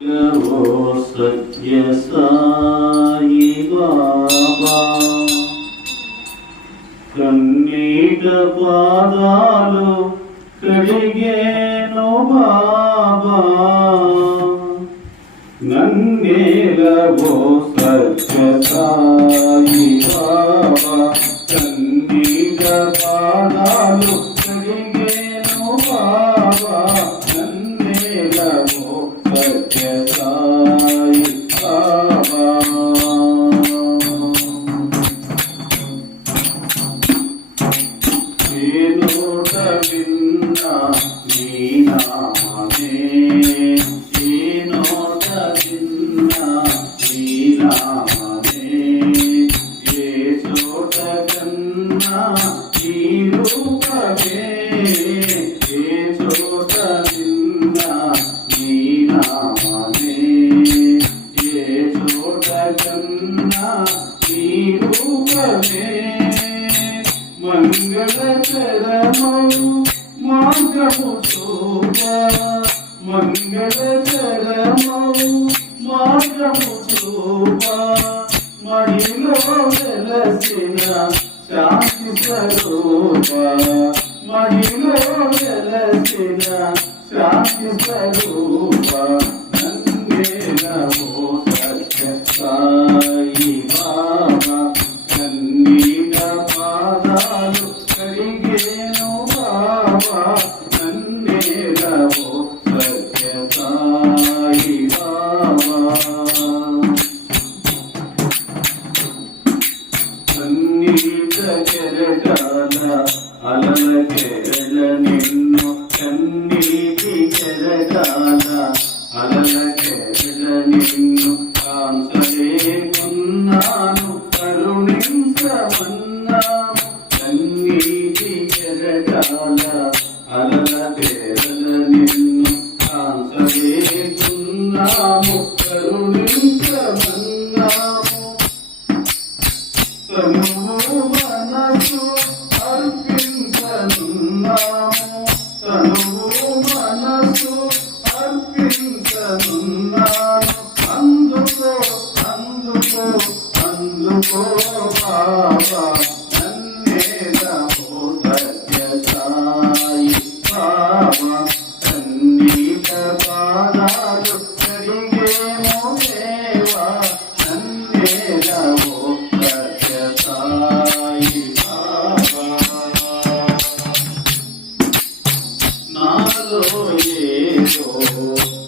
ఓ సత్య సాయి బాబా కన్నీట పాదాలు కడిగేను బాబా నన్నేలవో సత్య సాయి బాబా కన్నీట పాదాలు కడిగేను బాబా నన్నేలవో సత్య సాయి బాబా నోట విన్నా నీ నామమే నోట విన్నా నీ నామమే ఏ చోట కన్నా నీ రూపమే ఏ చోట విన్నా నీ నామమే ఏ చోట కన్నా నీ రూపమే మంగళచరమౌ మార్గము చూప మంగళచరమౌ మార్గము చూప మడిలో వెలసిన శాంతి స్వరూప మడిలో వెలసిన శాంతి స్వరూప నన్నేలవో సత్య సాయి బాబా కన్నీట పాదాలు కడిగేను బాబా నన్నేలవో సత్య సాయి బాబా కన్నీట కెరటాల అలల కేరళ నిన్ను కన్నీటి కెరటాల అలల కేరళ నిన్ను కాంసలేకున్నాను కరుణించమన్నాము కన్నీటి కెరటాల అలల కేరళ నిన్ను కాంసలేకున్నాము కరుణించమన్నాము తనువు మనసు అర్పించనున్నాము తనువు మనసు అర్పించనున్నాను అందుకో అందుకో అందుకో బాబా నన్నేలవో సత్య సాయి బాబా కన్నీట పాదాలు కడిగేను దేవా నన్నేలవో సత్య సాయి బాబా నాలో ఏదో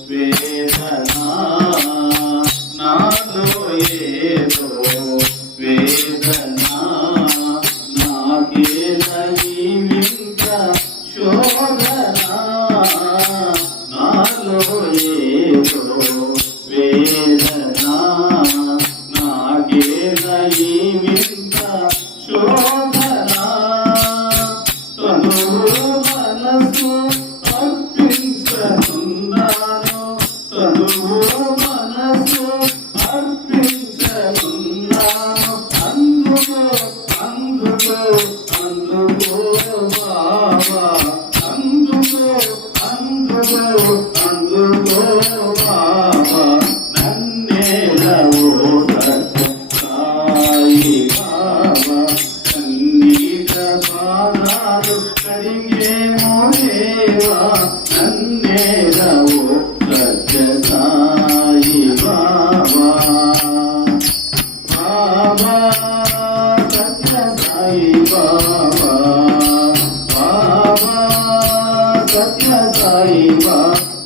వేదనా నాలో ఏదో వేదనా నాకేలీ వింత శోధనా నాలో ఏదో వేదనా నాకేలీ వింత శోధనా తనువు మనసు అర్పించనున్నాను తనువు మనసు అర్పించనున్నాను అందుకో అందుకో అందుకో బాబా అందుకో అందుకో అందుకో బాబా నన్నేలవో సత్య సాయి బాబా కన్నీట పాదాలు కడిగేను దేవా నన్నేలవో సత్య సాయి బాబా బాబా సత్య సాయి బాబా బాబా సత్య సాయి బాబా